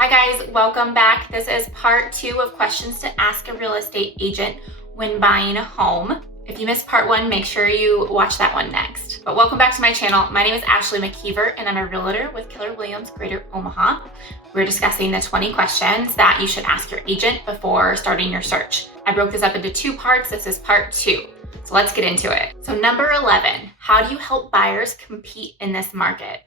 Hi guys, welcome back. This is part 2 of questions to ask a real estate agent when buying a home. If you missed part 1, make sure you watch that one next. But welcome back to my channel. My name is Ashley Mckeever and I'm a realtor with Keller Greater Omaha. We're discussing the 20 questions that you should ask your agent before starting your search. I broke this up into 2 parts. This is part 2. So let's get into it. So number 11, how do you help buyers compete in this market?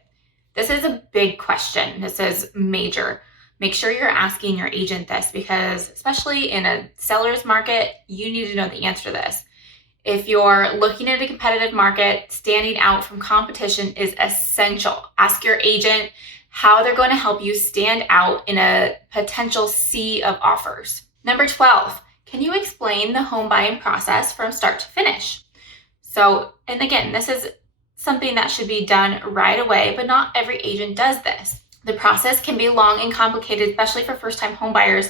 This is a big question. This is major. Make sure you're asking your agent this because especially in a seller's market, you need to know the answer to this. If you're looking at a competitive market, standing out from competition is essential. Ask your agent how they're going to help you stand out in a potential sea of offers. Number 12, can you explain the home buying process from start to finish? So, and again, this is something that should be done right away, but not every agent does this. The process can be long and complicated, especially for first-time home buyers.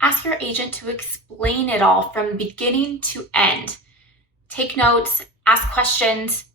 Ask your agent to explain it all from beginning to end. Take notes, ask questions,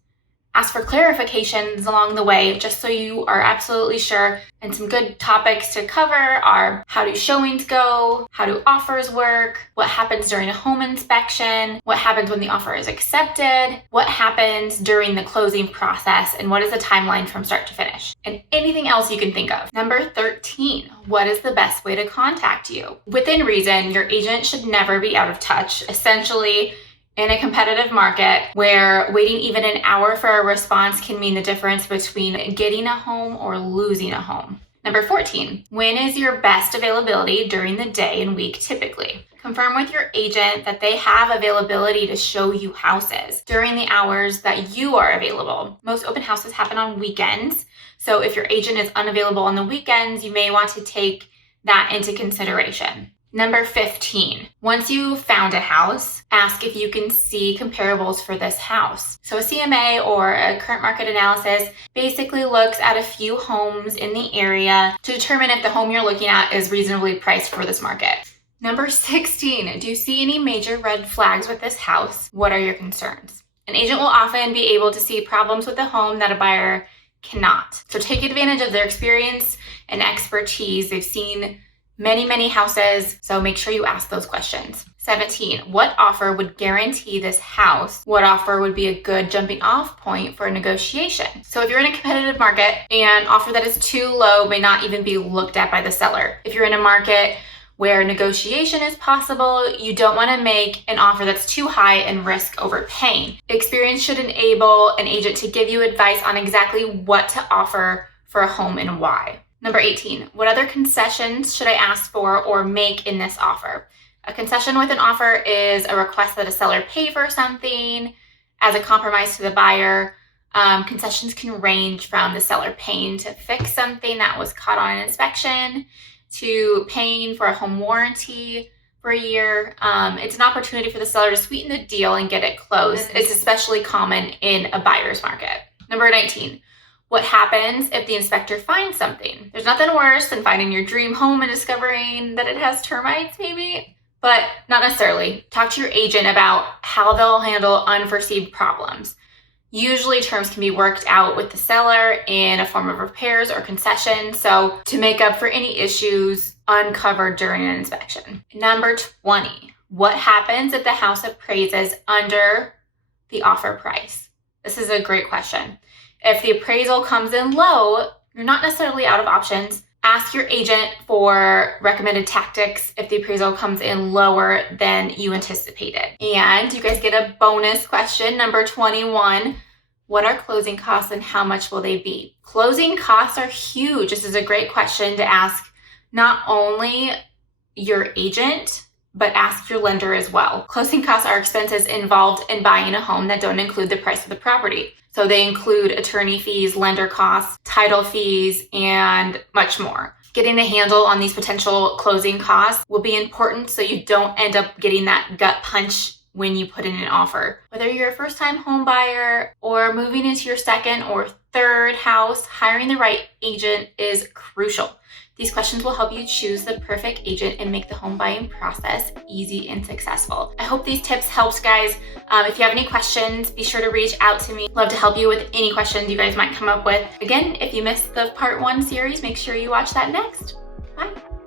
ask for clarifications along the way, just so you are absolutely sure. And some good topics to cover are how do showings go, how do offers work, what happens during a home inspection, what happens when the offer is accepted, what happens during the closing process, and what is the timeline from start to finish, and anything else you can think of. Number 13, what is the best way to contact you? Within reason, your agent should never be out of touch. Essentially, in a competitive market where waiting even an hour for a response can mean the difference between getting a home or losing a home. Number 14, when is your best availability during the day and week typically? Confirm with your agent that they have availability to show you houses during the hours that you are available. Most open houses happen on weekends, so if your agent is unavailable on the weekends, you may want to take that into consideration. Number 15, once you've found a house, ask if you can see comparables for this house. So a CMA or a current market analysis basically looks at a few homes in the area to determine if the home you're looking at is reasonably priced for this market. Number 16, do you see any major red flags with this house? What are your concerns? An agent will often be able to see problems with the home that a buyer cannot. So take advantage of their experience and expertise. They've seen many houses, so make sure you ask those questions. 17, what offer would guarantee this house? What offer would be a good jumping off point for a negotiation? So if you're in a competitive market, an offer that is too low may not even be looked at by the seller. If you're in a market where negotiation is possible, you don't want to make an offer that's too high and risk overpaying. Experience should enable an agent to give you advice on exactly what to offer for a home and why. Number 18, what other concessions should I ask for or make in this offer? A concession with an offer is a request that a seller pay for something as a compromise to the buyer. Concessions can range from the seller paying to fix something that was caught on an inspection to paying for a home warranty for a year. It's an opportunity for the seller to sweeten the deal and get it closed. It's especially common in a buyer's market. Number 19, what happens if the inspector finds something? There's nothing worse than finding your dream home and discovering that it has termites maybe, but not necessarily. Talk to your agent about how they'll handle unforeseen problems. Usually terms can be worked out with the seller in a form of repairs or concessions, so to make up for any issues uncovered during an inspection. Number 20, what happens if the house appraises under the offer price? This is a great question. If the appraisal comes in low, you're not necessarily out of options. Ask your agent for recommended tactics if the appraisal comes in lower than you anticipated. And you guys get a bonus question, number 21. What are closing costs and how much will they be? Closing costs are huge. This is a great question to ask not only your agent, but ask your lender as well. Closing costs are expenses involved in buying a home that don't include the price of the property. So they include attorney fees, lender costs, title fees, and much more. Getting a handle on these potential closing costs will be important so you don't end up getting that gut punch when you put in an offer. Whether you're a first-time home buyer or moving into your second or third house, hiring the right agent is crucial. These questions will help you choose the perfect agent and make the home buying process easy and successful. I hope these tips helped, guys. If you have any questions, be sure to reach out to me. Love to help you with any questions you guys might come up with. Again, if you missed the part 1 series, make sure you watch that next. Bye.